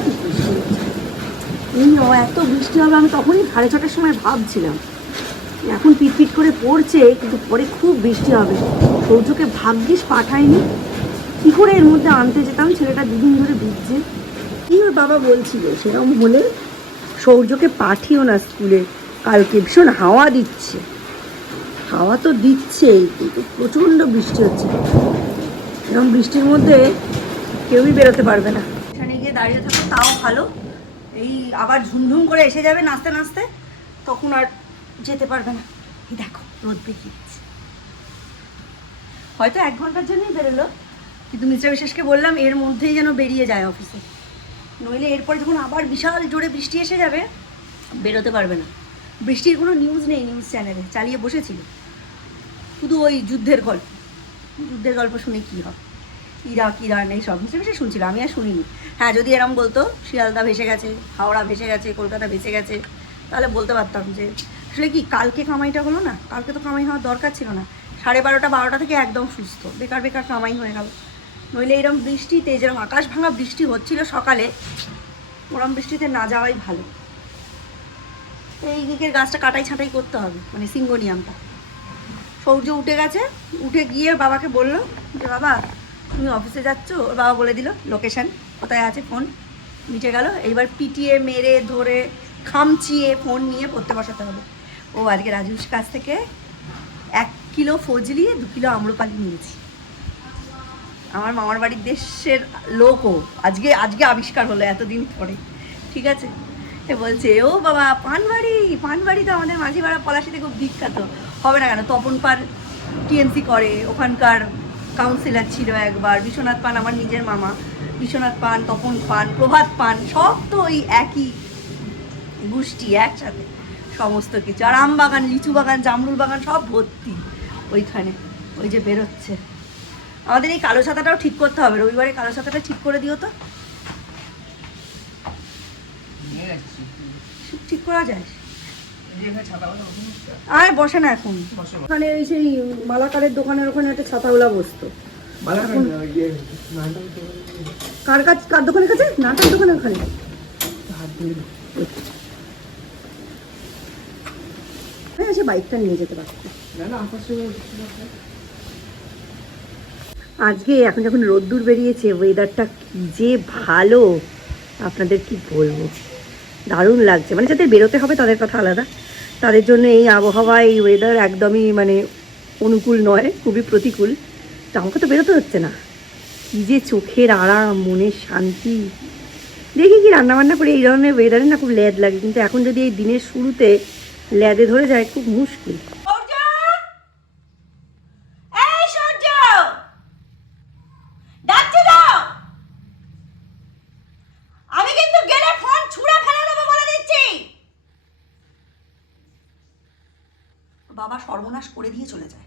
সাংঘাতিক বৃষ্টি হচ্ছে। এত বৃষ্টি হবে, আমি তখনই সাড়ে ছটার সময় ভাবছিলাম। এখন পিটপিট করে পড়ছে, কিন্তু পরে খুব বৃষ্টি হবে। সৌর্যকে ভাগ্যিস পাঠায়নি। কী করে এর মধ্যে আনতে যেতাম? ছেলেটা দুদিন ধরে ভিজছে। কি ওর বাবা বলছিল? সেরকম হলে সৌর্যকে পাঠিও না স্কুলে। কালকে ভীষণ হাওয়া দিচ্ছে। হাওয়া তো দিচ্ছেই, কিন্তু প্রচণ্ড বৃষ্টি হচ্ছে। এরকম বৃষ্টির মধ্যে কেউই বেরোতে পারবে না। এখানে গিয়ে দাঁড়িয়ে থাকো। তাও ভালো। এই আবার ঝুমঝুম করে এসে যাবে নাচতে নাচতে, তখন আর যেতে পারবে না। এই দেখো, রোদ বেরিয়ে হয়তো এক ঘণ্টার জন্যই বেরোলো, কিন্তু মিস্টার বিশ্বাসকে বললাম এর মধ্যেই যেন বেরিয়ে যায় অফিসে। নইলে এরপরে যখন আবার বিশাল জোরে বৃষ্টি এসে যাবে, বেরোতে পারবে না। বৃষ্টির কোনো নিউজ নেই নিউজ চ্যানেলে চালিয়ে বসেছিল। শুধু ওই যুদ্ধের গল্প। যুদ্ধের গল্প শুনে কী হয় ইরাক ইরান এই সব মিস্টার বিশ্বাস শুনছিল, আমি আর শুনিনি। হ্যাঁ যদি এরম বলতো, শিয়ালদা ভেসে গেছে, হাওড়া ভেসে গেছে, কলকাতা ভেসে গেছে, তাহলে বলতে পারতাম যে, আসলে কি, কালকে কামাইটা হলো না? কালকে তো কামাই হওয়ার দরকার ছিল না। সাড়ে বারোটা বারোটা থেকে একদম সুস্থ। বেকার বেকার কামাই হয়ে গেল। নইলে এরম বৃষ্টিতে যেরকম আকাশ ভাঙা বৃষ্টি হচ্ছিল সকালে, ওরম বৃষ্টিতে না যাওয়াই ভালো। এই দিকের গাছটা কাটাই ছাঁটাই করতে হবে মানে সিঙ্গোনিয়ামটা সৌর্য উঠে গেছে, উঠে গিয়ে বাবাকে বলল যে, বাবা তুমি অফিসে যাচ্ছ? ওর বাবা বলে দিল, লোকেশন কোথায় আছে? ফোন মিটে গেল। এইবার পিটিয়ে, মেরে, ধরে, খামচিয়ে ফোন নিয়ে পড়তে বসাতে হবে। ও আজকে রাজুর কাছ থেকে এক কিলো ফজলি, দু কিলো আম্রপালি নিয়েছি। আমার মামার বাড়ির দেশের লোকও আজকে আজকে আবিষ্কার হলো এতদিন পরে। ঠিক আছে? বলছে, ও বাবা, পানবাড়ি পানবাড়ি তো আমাদের মাঝিপাড়া পলাশিতে খুব বিখ্যাত। হবে না কেন? তপন পান টিএমসি করে, ওখানকার কাউন্সিলর ছিল একবার বিশ্বনাথ পান আমার নিজের মামা বিশ্বনাথ পান তপন পান প্রভাত পান সব তো ওই একই গোষ্ঠী একসাথে সমস্ত কিছু। আর আম বাগান লিচু বাগান জামরুল বাগান সব ভর্তি ওইখানে ওই যে বেরোচ্ছে। আমাদের এই কালো ছাতাটাও ঠিক করতে হবে রবিবারে কালো ছাতাটা ঠিক করে দিও তো। ঠিক করা যায়? আর বসে না এখন। ওখানে সেই মালাকারের দোকানের ওখানে একটা ছাতাওলা বসতো। কার কাছে কার দোকানের কাছে? নাটার দোকানের ওখানে। হ্যাঁ সে বাইকটা নিয়ে যেতে পারতো। আজকে এখন যখন রোদ্দুর বেরিয়েছে ওয়েদারটা কি যে ভালো। আপনাদের কি বলব? দারুণ লাগছে। মানে যাদের বেরোতে হবে তাদের কথা আলাদা। তাদের জন্য এই আবহাওয়া, এই ওয়েদার একদমই মানে অনুকূল নয়, খুবই প্রতিকূল। আমাকে তো বেরোতে হচ্ছে না। কী যে চোখের আরাম মনের শান্তি। দেখি কি রান্নাবান্না করে, এই ধরনের ওয়েদারে না খুব ল্যাদ লাগে। কিন্তু এখন যদি এই দিনের শুরুতে ল্যাদে ধরে যায়, খুব মুশকিল এই সূর্য ডাকতে দাও আমি কিন্তু গেলে ফোন ছুঁড়ে ফেলে দেবো বলে দিচ্ছি বাবা সর্বনাশ করে দিয়ে চলে যায়।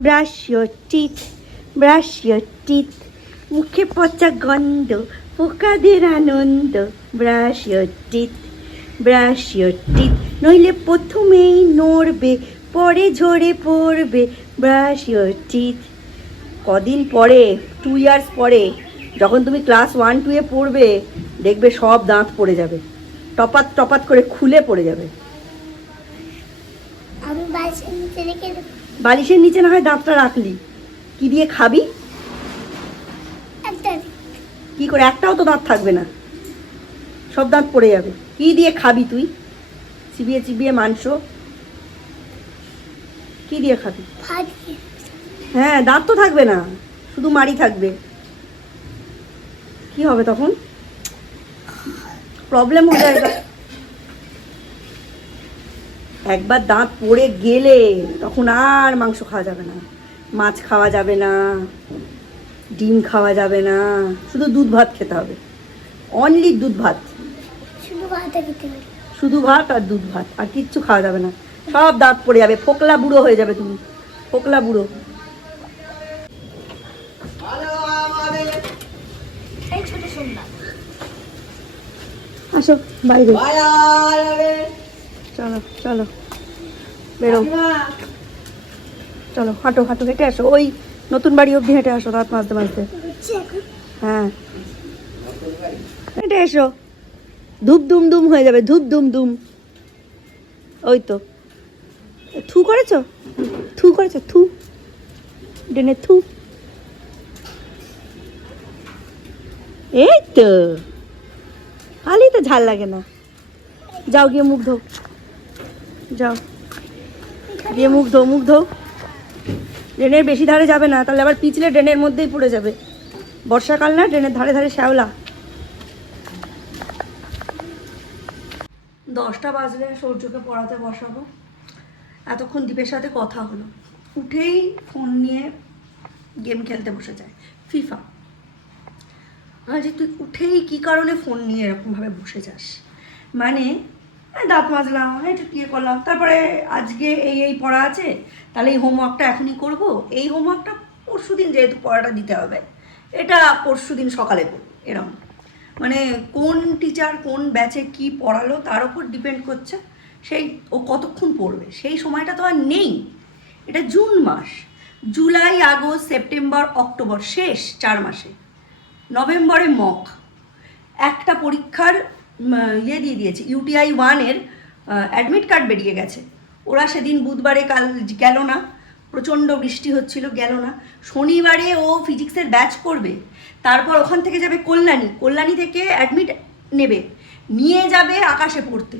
Brush your teeth brush your teeth মুখে পচা গন্ধ পোকাদের আনন্দ। Brush your teeth brush your teeth নইলে প্রথমেই নড়বে, পরে ঝরে পড়বে। ব্রাশ ইয়োর টিথ কদিন পরে টু ইয়ার্স পরে, যখন তুমি ক্লাস ওয়ান টুয়ে পড়বে, দেখবে সব দাঁত পড়ে যাবে। টপাত টপাত করে খুলে পড়ে যাবে। আমি বাসের নিচে রেখে। বালিশের নিচে না হয় দাঁতটা রাখলি। কি দিয়ে খাবি? কি করে? একটাও তো দাঁত থাকবে না। সব দাঁত পড়ে যাবে। কি দিয়ে খাবি তুই? চিবিয়ে চিবিয়ে মাংস। কি দিয়ে খাবি? হ্যাঁ দাঁত তো থাকবে না। শুধু মাড়ি থাকবে। কি হবে তখন? প্রবলেম হয়ে যাবে। একবার দাঁত পড়ে গেলে তখন আর মাংস খাওয়া যাবে না। মাছ খাওয়া যাবে না ডিম খাওয়া যাবে না শুধু দুধ ভাত খেতে হবে। অনলি দুধ ভাত। শুধু ভাতে আর দুধ ভাত আর কিচ্ছু খাওয়া যাবে না। সব দাঁত পড়ে যাবে ফোকলা বুড়ো হয়ে যাবে তুমি। ফোকলা বুড়ো। আসো বাইরে। চলো চলো। বেরো। চলো, হাঁটো হাঁটো, হেঁটে আসো। ওই নতুন বাড়ি অবধি হেঁটে আসো, রাত মাঝতে মাঝতে। হ্যাঁ। এটা এসো। ধূপ দুম দুম হয়ে যাবে, ধূপ দুম দুম ওই তো। থু করেছ? থু করেছ? থু। ডেনে থু। এই তো। খালি তো ঝাল লাগে না। যাও গিয়ে মুখ ধো যাও। গিয়ে মুখ ধো মুখ ধো। ড্রেনের বেশি ধারে যাবে না, তাহলে আবার পিছলে ড্রেনের মধ্যেই পড়ে যাবে। বর্ষাকাল না, ড্রেনের ধারে ধারে শ্যাওলা। দশটা বাজলে সূর্যকে পড়াতে বসাবো। এতক্ষণ দ্বীপের সাথে কথা হলো। উঠেই ফোন নিয়ে গেম খেলতে বসে যায়, ফিফা। যে তুই উঠেই কী কারণে ফোন নিয়ে এরকমভাবে বসে যাস? মানে দাঁত মাজলাম একটু ইয়ে করলাম। তারপরে আজকে এই এই পড়া আছে, তাহলে এই হোমওয়ার্কটা এখনই করব। এই হোমওয়ার্কটা পরশু দিন যেহেতু পড়াটা দিতে হবে, এটা পরশু দিন সকালে করব এরকম মানে কোন টিচার কোন ব্যাচে কি পড়ালো তার উপর ডিপেন্ড করছে, সেই ও কতক্ষণ পড়বে, সেই সময়টা তো আর নেই। এটা জুন মাস, জুলাই, আগস্ট, সেপ্টেম্বর, অক্টোবর, শেষ চার মাসে। নভেম্বরে মক একটা পরীক্ষার ইয়ে দিয়ে দিয়েছে ইউটিআই ওয়ানের অ্যাডমিট কার্ড বেরিয়ে গেছে। ওরা সেদিন বুধবারে কাল গেল না, প্রচণ্ড বৃষ্টি হচ্ছিল, গেল না। শনিবারে ও ফিজিক্সের ব্যাচ করবে, তারপর ওখান থেকে যাবে কল্যাণী কল্যাণী থেকে অ্যাডমিট নেবে, নিয়ে যাবে আকাশে পড়তে।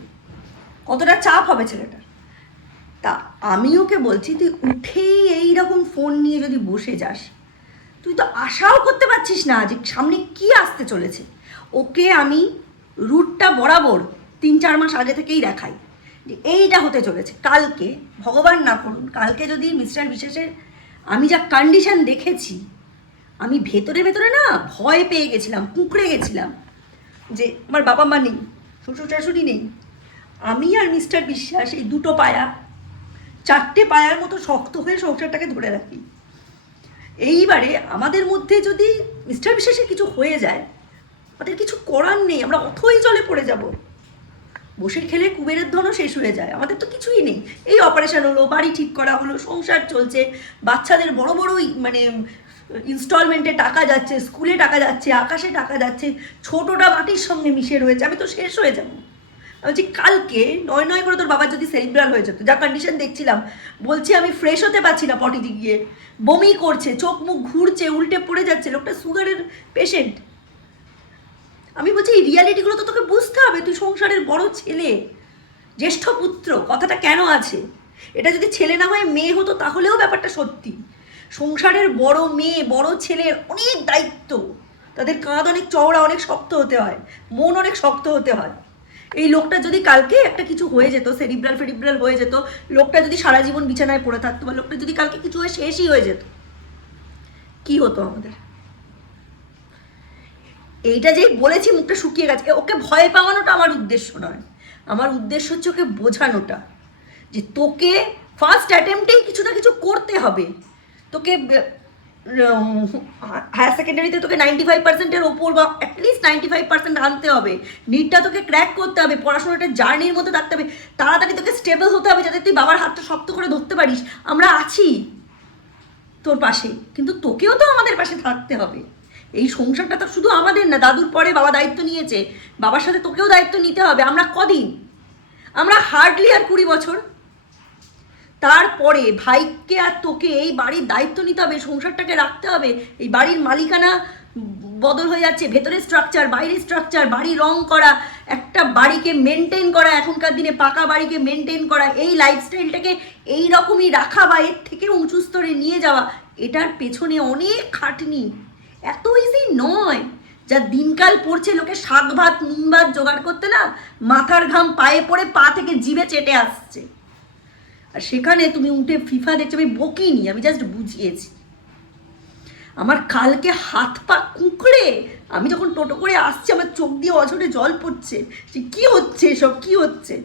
কতটা চাপ হবে ছেলেটার? তা আমি ওকে বলছি, তুই উঠেই এই রকম ফোন নিয়ে যদি বসে যাস, তুই তো আশাও করতে পারছিস না যে সামনে কি আসতে চলেছে। ওকে আমি রুটটা বরাবর তিন চার মাস আগে থেকেই দেখাই যে এইটা হতে চলেছে। কালকে, ভগবান না করুন, কালকে যদি মিস্টার বিশেষের আমি যা কন্ডিশন দেখেছি, আমি ভেতরে ভেতরে না ভয় পেয়ে গেছিলাম, কুঁকড়ে গেছিলাম যে আমার বাবা মা নেই, শ্বশুর শাশুড়ি নেই। আমি আর মিস্টার বিশ্বাস এই দুটো পায়া, চারটে পায়ার মতো শক্ত হয়ে সংসারটাকে ধরে রাখি। এইবারে আমাদের মধ্যে যদি মিস্টার বিশ্বাসের কিছু হয়ে যায় আমাদের কিছু করার নেই, আমরা অথই জলে পড়ে যাব। বসে খেলে কুবেরের ধনও শেষ হয়ে যায়, আমাদের তো কিছুই নেই। এই অপারেশন হলো, বাড়ি ঠিক করা হলো, সংসার চলছে, বাচ্চাদের বড় বড়ই মানে ইনস্টলমেন্টে টাকা যাচ্ছে স্কুলে টাকা যাচ্ছে, আকাশে টাকা যাচ্ছে, ছোটোটা মাটির সঙ্গে মিশে রয়েছে, আমি তো শেষ হয়ে যাব। বলছি, কালকে নয় নয় করে তোর বাবা যদি সেরিব্রাল হয়ে যেত, যা কন্ডিশন দেখছিলাম, বলছি আমি ফ্রেশ হতে পারছি না পটিতে গিয়ে, বমি করছে, চোখ মুখ ঘুরছে, উল্টে পড়ে যাচ্ছে, লোকটা সুগারের পেশেন্ট আমি বলছি, এই রিয়ালিটিগুলো তো তোকে বুঝতে হবে, তুই সংসারের বড় ছেলে। জ্যেষ্ঠ পুত্র, কথাটা কেন আছে? এটা যদি ছেলে না হয়ে মেয়ে হতো, তাহলেও ব্যাপারটা সত্যি। সংসারের বড় মেয়ে, বড় ছেলের অনেক দায়িত্ব। তাদের কাঁধ অনেক চওড়া, অনেক শক্ত হতে হয়। মন অনেক শক্ত হতে হয়। এই লোকটা যদি কালকে একটা কিছু হয়ে যেত সেরিব্রাল ফেরিব্রাল হয়ে যেত, লোকটা যদি সারা জীবন বিছানায় পড়ে থাকতো বা লোকটা যদি কালকে কিছু হয়ে শেষই হয়ে যেত। কি হতো আমাদের? এইটা যে বলেছি মুখটা শুকিয়ে গেছে ওকে ভয় পাওয়ানোটা আমার উদ্দেশ্য নয়। আমার উদ্দেশ্য হচ্ছে ওকে বোঝানোটা যে তোকে ফার্স্ট অ্যাটেম্পটেই কিছু না কিছু করতে হবে। তোকে হায়ার সেকেন্ডারিতে তোকে নাইনটি ফাইভ পার্সেন্টের ওপর বা অ্যাটলিস্ট নাইনটি ফাইভ পার্সেন্ট আনতে হবে। নিটটা তোকে ক্র্যাক করতে হবে, পড়াশোনাটা জার্নির মধ্যে থাকতে হবে। তাড়াতাড়ি তোকে স্টেবল হতে হবে যাতে তুই বাবার হাতটা শক্ত করে ধরতে পারিস। আমরা আছি তোর পাশে, কিন্তু তোকেও তো আমাদের পাশে থাকতে হবে। এই সংসারটা তো শুধু আমাদের না, দাদুর পরে বাবা দায়িত্ব নিয়েছে। বাবার সাথে তোকেও দায়িত্ব নিতে হবে। আমরা কদিন? আমরা হার্ডলি আর কুড়ি বছর। তারপরে ভাইকে আর তোকে এই বাড়ির দায়িত্ব নিতে হবে সংসারটাকে রাখতে হবে। এই বাড়ির মালিকানা বদল হয়ে যাচ্ছে, ভেতরের স্ট্রাকচার বাইরের স্ট্রাকচার বাড়ি রং করা, একটা বাড়িকে মেনটেন করা, এখনকার দিনে পাকা বাড়িকে মেনটেন করা, এই লাইফস্টাইলটাকে এই রকমই রাখা বা এর থেকে উঁচু স্তরে নিয়ে যাওয়া, এটার পেছনে অনেক খাটনি। এত ইজি নয়। যা দিনকাল পড়ছে, লোকে শাক ভাত নুন ভাত জোগাড় করতে না মাথার ঘাম পায়ে পড়ে পা থেকে জিভে চেটে আসছে। আর সেখানে তুমি উঠে ফিফা দেখছ, আমি বকিনি, আমি জাস্ট বুঝিয়েছি। আমার কালকে হাত পা কুঁকড়ে, আমি যখন টোটো করে আসছি, আমার চোখ দিয়ে অঝরে জল পড়ছে। সে কি হচ্ছে এসব? কি হচ্ছে?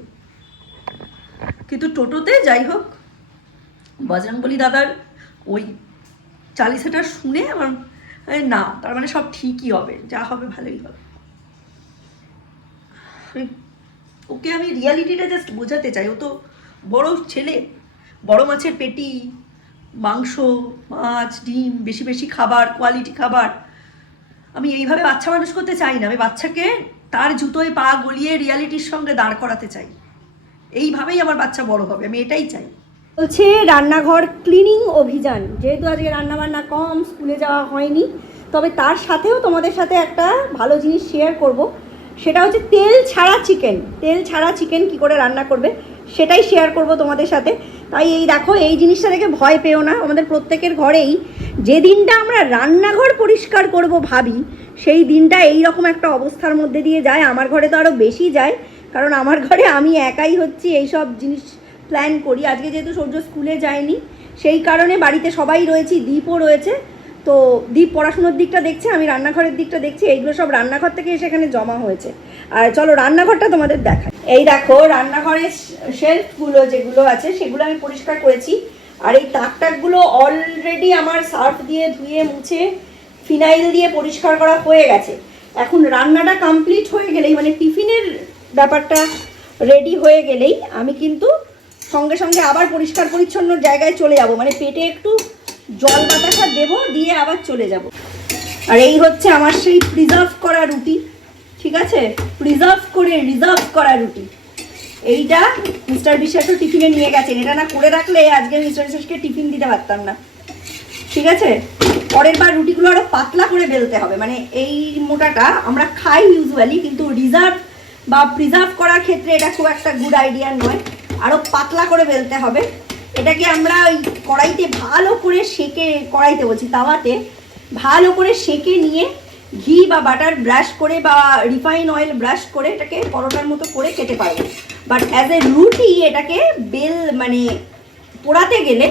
কিন্তু টোটোতে যাই হোক বজরংবলী দাদার ওই চালিসাটা শুনে আমার না, তার মানে সব ঠিকই হবে, যা হবে ভালোই হবে। ওকে আমি রিয়ালিটিটা জাস্ট বোঝাতে চাই, ও তো বড় ছেলে, বড় মাছের পেটি, মাংস, মাছ, ডিম, বেশি বেশি খাবার কোয়ালিটি খাবার। আমি এইভাবে বাচ্চা মানুষ করতে চাই না, আমি বাচ্চাকে তার জুতোয় পা গলিয়ে রিয়ালিটির সঙ্গে দাঁড় করাতে চাই। এইভাবেই আমার বাচ্চা বড় হবে, আমি এটাই চাই। বলছে রান্নাঘর ক্লিনিং অভিযান। যেহেতু আজকে রান্নাবান্না কম, স্কুলে যাওয়া হয়নি, তবে তার সাথেও তোমাদের সাথে একটা ভালো জিনিস শেয়ার করব। সেটা হচ্ছে তেল ছাড়া চিকেন তেল ছাড়া চিকেন কি করে রান্না করবে, সেটাই শেয়ার করব তোমাদের সাথে। তাই এই দেখো, এই জিনিসটা দেখে ভয় পেও না। আমাদের প্রত্যেকের ঘরেই যে দিনটা আমরা রান্নাঘর পরিষ্কার করব ভাবি, সেই দিনটা এই রকম একটা অবস্থার মধ্যে দিয়ে যায়। আমার ঘরে তো আরও বেশি যায়, কারণ আমার ঘরে আমি একাই হচ্ছি এইসব জিনিস প্ল্যান করি। আজকে যেহেতু সূর্য স্কুলে যায়নি, সেই কারণে বাড়িতে সবাই রয়েছি, দীপও রয়েছে। তো দীপ পড়াশুনোর দিকটা দেখছে, আমি রান্নাঘরের দিকটা দেখছি, এইগুলো সব রান্নাঘর থেকে এসে এখানে জমা হয়েছে। আর চলো রান্নাঘরটা তোমাদের দেখাই। এই দেখো, রান্নাঘরের শেলফগুলো যেগুলো আছে, সেগুলো আমি পরিষ্কার করেছি। আর এই তাক টাকগুলো অলরেডি আমার সার্ফ দিয়ে ধুয়ে, মুছে, ফিনাইল দিয়ে পরিষ্কার করা হয়ে গেছে। এখন রান্নাটা কমপ্লিট হয়ে গেলেই মানে টিফিনের ব্যাপারটা রেডি হয়ে গেলেই, আমি কিন্তু সঙ্গে সঙ্গে আবার পরিষ্কার পরিচ্ছন্ন জায়গায় চলে যাব। মানে পেটে একটু জল বাতাসা দেবো, দিয়ে আবার চলে যাব। আর এই হচ্ছে আমার সেই প্রিজার্ভ করা রুটি, ঠিক আছে? প্রিজার্ভ করে রিজার্ভ করা রুটি। এইটা মিস্টার বিশ্বাসও টিফিনে নিয়ে গেছেন। এটা না করে রাখলে আজকে মিস্টার বিশ্বাসকে টিফিন দিতে পারতাম না। ঠিক আছে? পরের বার রুটিগুলো আরও পাতলা করে বেলতে হবে। মানে এই মোটাটা আমরা খাই ইউজুয়ালি কিন্তু রিজার্ভ বা প্রিজার্ভ করার ক্ষেত্রে এটা খুব একটা গুড আইডিয়া নয়। আরও পাতলা করে বেলতে হবে। এটাকে আমরা ওই কড়াইতে ভালো করে সেঁকে, কড়াইতে বলছি তাওয়াতে, ভালো করে সেঁকে নিয়ে ঘি বা বাটার ব্রাশ করে বা রিফাইন অয়েল ব্রাশ করে এটাকে পরোটার মতো করে কেটে পারব বাট অ্যাজ এ রুটি এটাকে বেল মানে পোড়াতে গেলে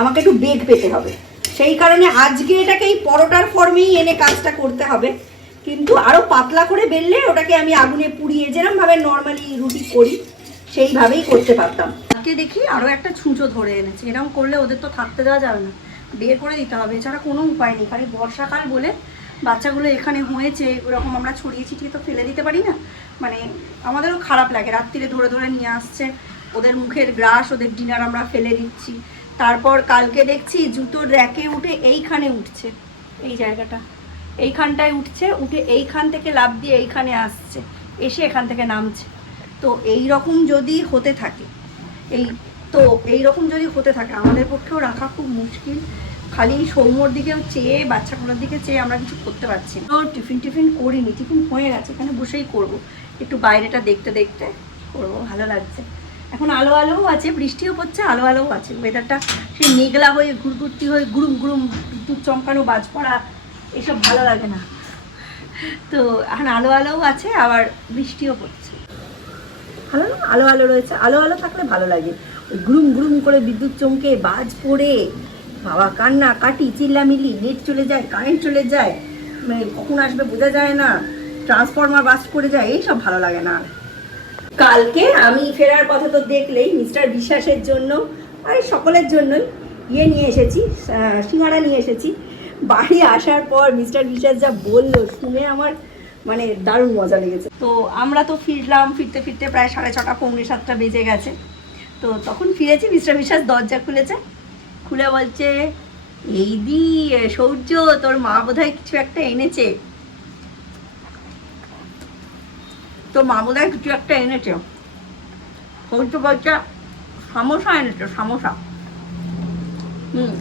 আমাকে একটু বেগ পেতে হবে। সেই কারণে আজকে এটাকে এই পরোটার ফর্মেই এনে কাজটা করতে হবে। কিন্তু আরও পাতলা করে বেললে ওটাকে আমি আগুনে পুড়িয়ে যেরমভাবে নর্মালি রুটি করি সেইভাবেই করতে পারতাম। আজকে দেখি আরও একটা ছুঁচো ধরে এনেছে। এরকম করলে ওদের তো থাকতে দেওয়া যাবে না। বের করে দিতে হবে। এছাড়া কোনো উপায় নেই। কারণ বর্ষাকাল বলে বাচ্চাগুলো এখানে হয়েছে, ওরকম আমরা ছড়িয়ে ছিটিয়ে তো ফেলে দিতে পারি না। মানে আমাদেরও খারাপ লাগে। রাত্রিরে ধরে ধরে নিয়ে আসছে। ওদের মুখের গ্রাস, ওদের ডিনার আমরা ফেলে দিচ্ছি। তারপর কালকে দেখছি জুতোর র্যাকে উঠে এইখানে উঠছে। এই জায়গাটা। এইখানটায় উঠছে, উঠে এইখান থেকে লাভ দিয়ে এইখানে আসছে। এসে এখান থেকে নামছে। তো এই রকম যদি হতে থাকে, এই তো এই রকম যদি হতে থাকে, আমাদের পক্ষেও রাখা খুব মুশকিল। খালি সৌম্যর দিকেও চেয়ে, বাচ্চাগুলোর দিকে চেয়ে আমরা কিছু করতে পারছি না। টিফিন টিফিন করিনি, টিফিন হয়ে গেছে, এখানে বসেই করব। একটু বাইরেটা দেখতে দেখতে করব, ভালো লাগছে। এখন আলো আলোও আছে, বৃষ্টিও পড়ছে, আলো আলোও আছে। ওয়েদারটা সেই মেঘলা হয়ে, ঘুরঘুরতি হয়ে, গুরুম গুরুম বিদ্যুৎ চমকানো, বাজ পড়া, এসব ভালো লাগে না। তো এখন আলো আলোও আছে, আবার বৃষ্টিও পড়ছে। ভালো না? আলো আলো রয়েছে। আলো আলো থাকলে ভালো লাগে। ওই গ্রুম গুরুম করে বিদ্যুৎ চমকে বাজ পড়ে। বাবা, কান্না, কাটি, চিল্লামিল্লি, নেট চলে যায় কারেন্ট চলে যায়। মানে কখন আসবে বোঝা যায় না। ট্রান্সফরমার বাস্ট করে যায় এইসব ভালো লাগে না। কালকে আমি ফেরার পথে তো দেখলেই মিস্টার বিশ্বাসের জন্য, আর সকলের জন্যই ইয়ে নিয়ে এসেছি সিঙ্গাড়া নিয়ে এসেছি। বাড়ি আসার পর মিস্টার বিশ্বাস যা বলল, শুনে আমার মানে দারুণ মজা লেগেছে। তো আমরা তো ফিরলাম, ফিরতে ফিরতে প্রায় সাড়ে ছটা, পৌনে সাতটা বেজে গেছে। তো তখন ফিরেছি, মিস্টার বিশ্বাস দরজা খুলেছে। খুলে বলছে, এই দি সৌর্য, তোর মা বোধহয় কিছু একটা এনেছে। তোর মা বোধহয় কিছু একটা এনেছে। সৌর্য বলছে, সমোসা এনেছে, সমোসা। হুম।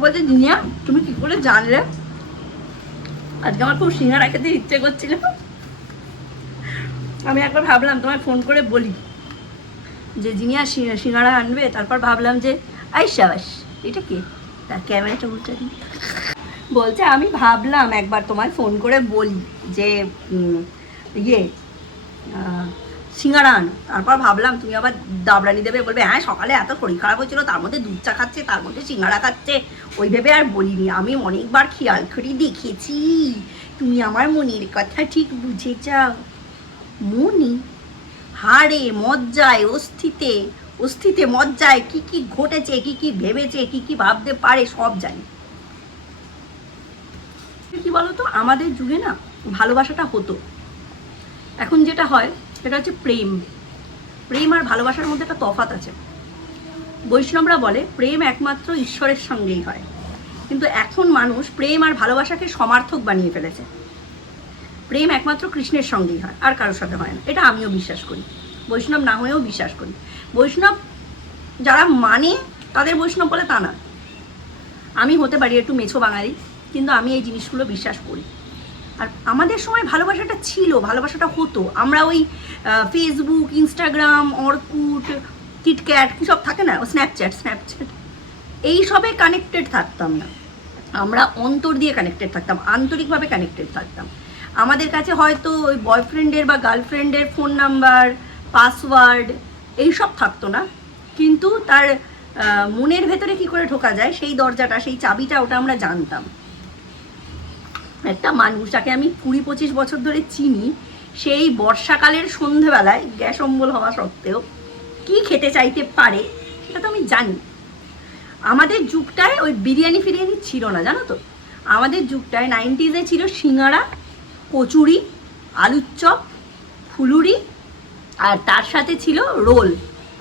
বলছে, দিনিয়া, তুমি কি করে জানলে? আজকে আমার খুব সিঙ্গারা খেতে ইচ্ছে করছিল। আমি একবার ভাবলাম তোমায় ফোন করে বলি যে, যিনি আর সিঙ্গারা আনবে, তারপর ভাবলাম যে আই সাবাস, এটা কে? তার ক্যামেরাটা উল্টে বলছে, আমি ভাবলাম একবার তোমায় ফোন করে বলি যে ইয়ে সিঙ্গারা আনো। তারপর ভাবলাম, তুমি আবার দাবরানি দেবে, বলবে হ্যাঁ সকালে এত শরীর খারাপ হয়েছিল, তার মধ্যে দুধ চা খাচ্ছে, তার মধ্যে সিঙ্গারা খাচ্ছে। ওই ভেবে আর বলিনি। আমি অনেকবার খেয়াল করে দেখেছি। তুমি আমার মনের কথা ঠিক বুঝে যাও। মনি, হাড়ে মজ্জায় অস্থিতে অস্থিতে মজ্জায় কি কি ঘটেছে, কি কি ভেবেছে, কি কি ভাবতে পারে, সব জানি। কি বলতো? আমাদের যুগে না, ভালোবাসাটা হতো। এখন যেটা হয় সেটা হচ্ছে প্রেম। প্রেম আর ভালোবাসার মধ্যে একটা তফাত আছে। বৈষ্ণবরা বলে, প্রেম একমাত্র ঈশ্বরের সঙ্গেই হয়। কিন্তু এখন মানুষ প্রেম আর ভালোবাসাকে সমার্থক বানিয়ে ফেলেছে। প্রেম একমাত্র কৃষ্ণের সঙ্গেই হয়, আর কারোর সাথে হয় না। এটা আমিও বিশ্বাস করি। বৈষ্ণব না হয়েও বিশ্বাস করি। বৈষ্ণব যারা মানে তাদের বৈষ্ণব বলে তা না। আমি হতে পারি একটু মেছো বাঙালি, কিন্তু আমি এই জিনিসগুলো বিশ্বাস করি। আর আমাদের সময় ভালোবাসাটা ছিল, ভালোবাসাটা হতো। আমরা ওই ফেসবুক ইনস্টাগ্রাম অর্কুট কিটক্যাট কী সব থাকে না? স্ন্যাপচ্যাট স্ন্যাপচ্যাট এই সবে কানেক্টেড থাকতাম না। আমরা অন্তর দিয়ে কানেক্টেড থাকতাম, আন্তরিকভাবে কানেক্টেড থাকতাম। আমাদের কাছে হয়তো ওই বয়ফ্রেন্ডের বা গার্লফ্রেন্ডের ফোন নাম্বার পাসওয়ার্ড এইসব থাকতো না। কিন্তু তার মনের ভেতরে কি করে ঢোকা যায়? সেই দরজাটা, সেই চাবিটা, ওটা আমরা জানতাম। একটা মানুষ যাকে আমি কুড়ি পঁচিশ বছর ধরে চিনি, সেই বর্ষাকালের সন্ধেবেলায় গ্যাস অম্বল হওয়া সত্ত্বেও কি খেতে চাইতে পারে সেটা তো আমি জানি। আমাদের যুগটায় ওই বিরিয়ানি ফিরিয়ানি ছিল না, জানো তো? আমাদের যুগটায় নাইনটিজে ছিল সিঙ্গাড়া, কচুরি, আলুর চপ, ফুলুরি, আর তার সাথে ছিল রোল।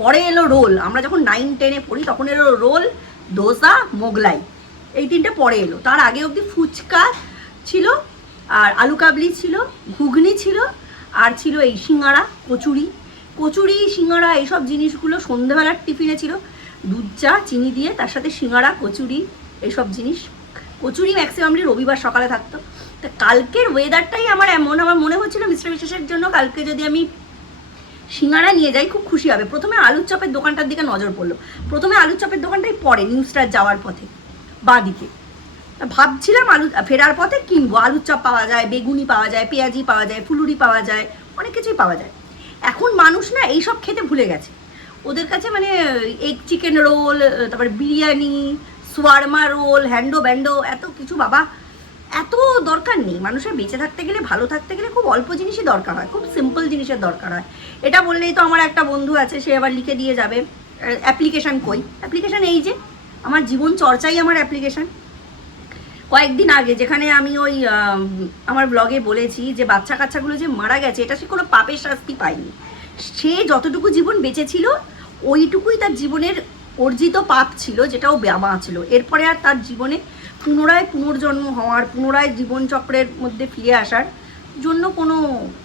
পরে এলো রোল। আমরা যখন নাইন টেনে পড়ি, তখন এলো রোল, দোসা, মোগলাই। এই তিনটে পরে এলো। তার আগে অবধি ফুচকা ছিল, আর আলু কাবলি ছিল, ঘুগনি ছিল, আর ছিল এই সিঙ্গাড়া, কচুরি। কচুরি, সিঙ্গাড়া, এইসব জিনিসগুলো সন্ধেবেলার টিফিনে ছিল। দুধ, চা, চিনি দিয়ে তার সাথে সিঙ্গাড়া, কচুরি, এইসব জিনিস। কচুরি ম্যাক্সিমামলি রবিবার সকালে থাকতো। তা কালকের ওয়েদারটাই আমার এমন, আমার মনে হচ্ছিল মিস্টার বিশেষের জন্য কালকে যদি আমি সিঙ্গারা নিয়ে যাই, খুব খুশি হবে। প্রথমে আলুর চপের দোকানটার দিকে নজর পড়ল। প্রথমে আলুর চপের দোকানটাই পরে নিউ স্টার যাওয়ার পথে, বাঁ দিকে। ভাবছিলাম আলু, ফেরার পথে কিনবো। আলুর চপ পাওয়া যায়, বেগুনি পাওয়া যায়, পেঁয়াজি পাওয়া যায়, ফুলুরি পাওয়া যায়, অনেক কিছুই পাওয়া যায়। এখন মানুষ না এইসব খেতে ভুলে গেছে। ওদের কাছে মানে এগ চিকেন রোল তারপর বিরিয়ানি সোয়ারমা রোল হ্যান্ডো ব্যান্ডো এত কিছু বাবা, এত দরকার নেই। মানুষের বেঁচে থাকতে গেলে, ভালো থাকতে গেলে খুব অল্প জিনিসই দরকার হয়, খুব সিম্পল জিনিসের দরকার হয়। এটা বললেই তো আমার একটা বন্ধু আছে, সে আবার লিখে দিয়ে যাবে, অ্যাপ্লিকেশান কই? অ্যাপ্লিকেশান এই যে, আমার জীবন চর্চাই আমার অ্যাপ্লিকেশান। কয়েকদিন আগে যেখানে আমি ওই আমার ব্লগে বলেছি যে বাচ্চা কাচ্চাগুলো যে মারা গেছে, এটা সে কোনো পাপের শাস্তি পায়নি। সে যতটুকু জীবন বেঁচেছিল, ওইটুকুই তার জীবনের অর্জিত পাপ ছিল, যেটা ও ছিল। এরপরে আর তার জীবনে পুনরায় পুনর্জন্ম হওয়ার, পুনরায় জীবনচক্রের মধ্যে ফিরে আসার জন্য কোনো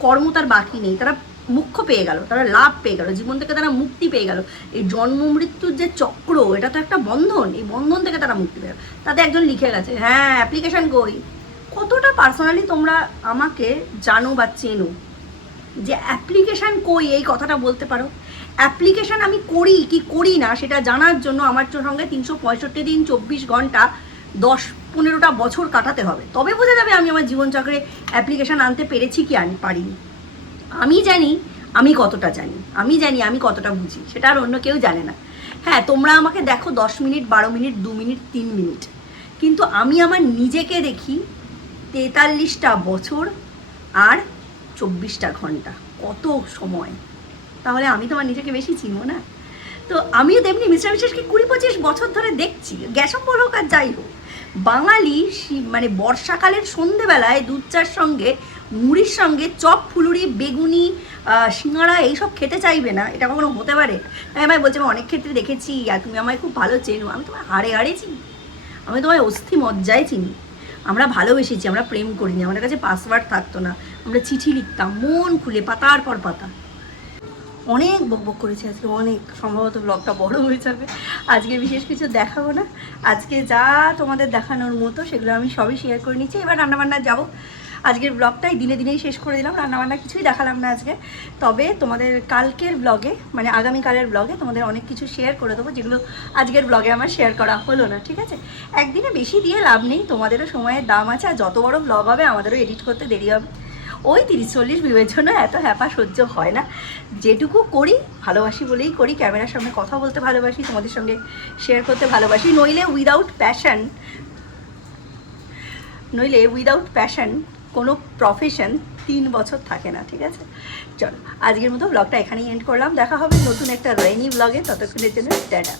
কর্ম তার বাকি নেই। তারা মুখ্য পেয়ে গেল, তারা লাভ পেয়ে গেল, জীবন থেকে তারা মুক্তি পেয়ে গেল। এই জন্ম মৃত্যুর যে চক্র, এটা তো একটা বন্ধন, এই বন্ধন থেকে তারা মুক্তি পেয়ে গেল। তাতে একজন লিখে গেছে হ্যাঁ অ্যাপ্লিকেশন কই কতটা পার্সোনালি তোমরা আমাকে জানো বা চেনো যে অ্যাপ্লিকেশান কই, এই কথাটা বলতে পারো? অ্যাপ্লিকেশান আমি করি কি করি না, সেটা জানার জন্য আমার সঙ্গে তিনশো পঁয়ষট্টি দিন, চব্বিশ ঘণ্টা, দশ পনেরোটা বছর কাটাতে হবে। তবে বোঝা যাবে আমি আমার জীবনচক্রে অ্যাপ্লিকেশান আনতে পেরেছি কি আনি পারিনি। আমি জানি, আমি কতটা জানি, আমি জানি, আমি কতটা বুঝি, সেটা আর অন্য কেউ জানে না। হ্যাঁ তোমরা আমাকে দেখো দশ মিনিট, বারো মিনিট, দু মিনিট, তিন মিনিট। কিন্তু আমি আমার নিজেকে দেখি তেতাল্লিশটা বছর আর চব্বিশটা ঘণ্টা। কত সময়? তাহলে আমি তোমার নিজেকে বেশি চিনবো না? তো আমিও তেমনি মিস্টার বিশেষকে কুড়ি পঁচিশ বছর ধরে দেখছি গ্যাসম্বর হোক আর যাই হোক। বাঙালি মানে বর্ষাকালের সন্ধেবেলায় দুধ চার সঙ্গে মুড়ির সঙ্গে চপ, ফুলুরি, বেগুনি সিঙ্গাড়া এইসব খেতে চাইবে না। এটা কখনো হতে পারে? তাই আমায় বলছে আমি অনেক ক্ষেত্রে দেখেছি, আর তুমি আমায় খুব ভালো চেনো। আমি তোমায় হাড়ে হাড়ে চিনি। আমি তোমায় অস্থি মজ্জায় চিনি। আমরা ভালোবেসেছি, আমরা প্রেম করিনি। আমাদের কাছে পাসওয়ার্ড থাকতো না। আমরা চিঠি লিখতাম, মন খুলে, পাতার পর পাতা। অনেক বক বক করেছি আজকে, অনেক। সম্ভবত ব্লগটা বড় হয়ে যাবে। আজকে বিশেষ কিছু দেখাবো না। আজকে যা তোমাদের দেখানোর মতো, সেগুলো আমি সবই শেয়ার করে নিচ্ছি। এবার রান্নাবান্না যাব। আজকের ব্লগটাই দিনে দিনেই শেষ করে দিলাম, রান্নাবান্না কিছুই দেখালাম না আজকে। তবে তোমাদের কালকের ব্লগে মানে আগামীকালের ব্লগে তোমাদের অনেক কিছু শেয়ার করে দেবো, যেগুলো আজকের ব্লগে আমার শেয়ার করা হলো না, ঠিক আছে? একদিনে বেশি দিয়ে লাভ নেই, তোমাদেরও সময়ের দাম আছে, আর যত বড় ব্লগ হবে আমাদেরও এডিট করতে দেরি হবে। ওই তিরিশ চল্লিশ ভিউয়ের জন্য এত হ্যাপা সহ্য হয় না। যেটুকু করি, ভালোবাসি বলেই করি, ক্যামেরার সামনে কথা বলতে ভালোবাসি, তোমাদের সঙ্গে শেয়ার করতে ভালোবাসি, নইলে উইদাউট প্যাশন নইলে উইদাউট প্যাশন কোনো প্রফেশন তিন বছর থাকে না, ঠিক আছে? চলো, আজকের মতো ব্লগটা এখানেই এন্ড করলাম। দেখা হবে নতুন একটা রেনি ব্লগে ততক্ষণের জন্য টাটা.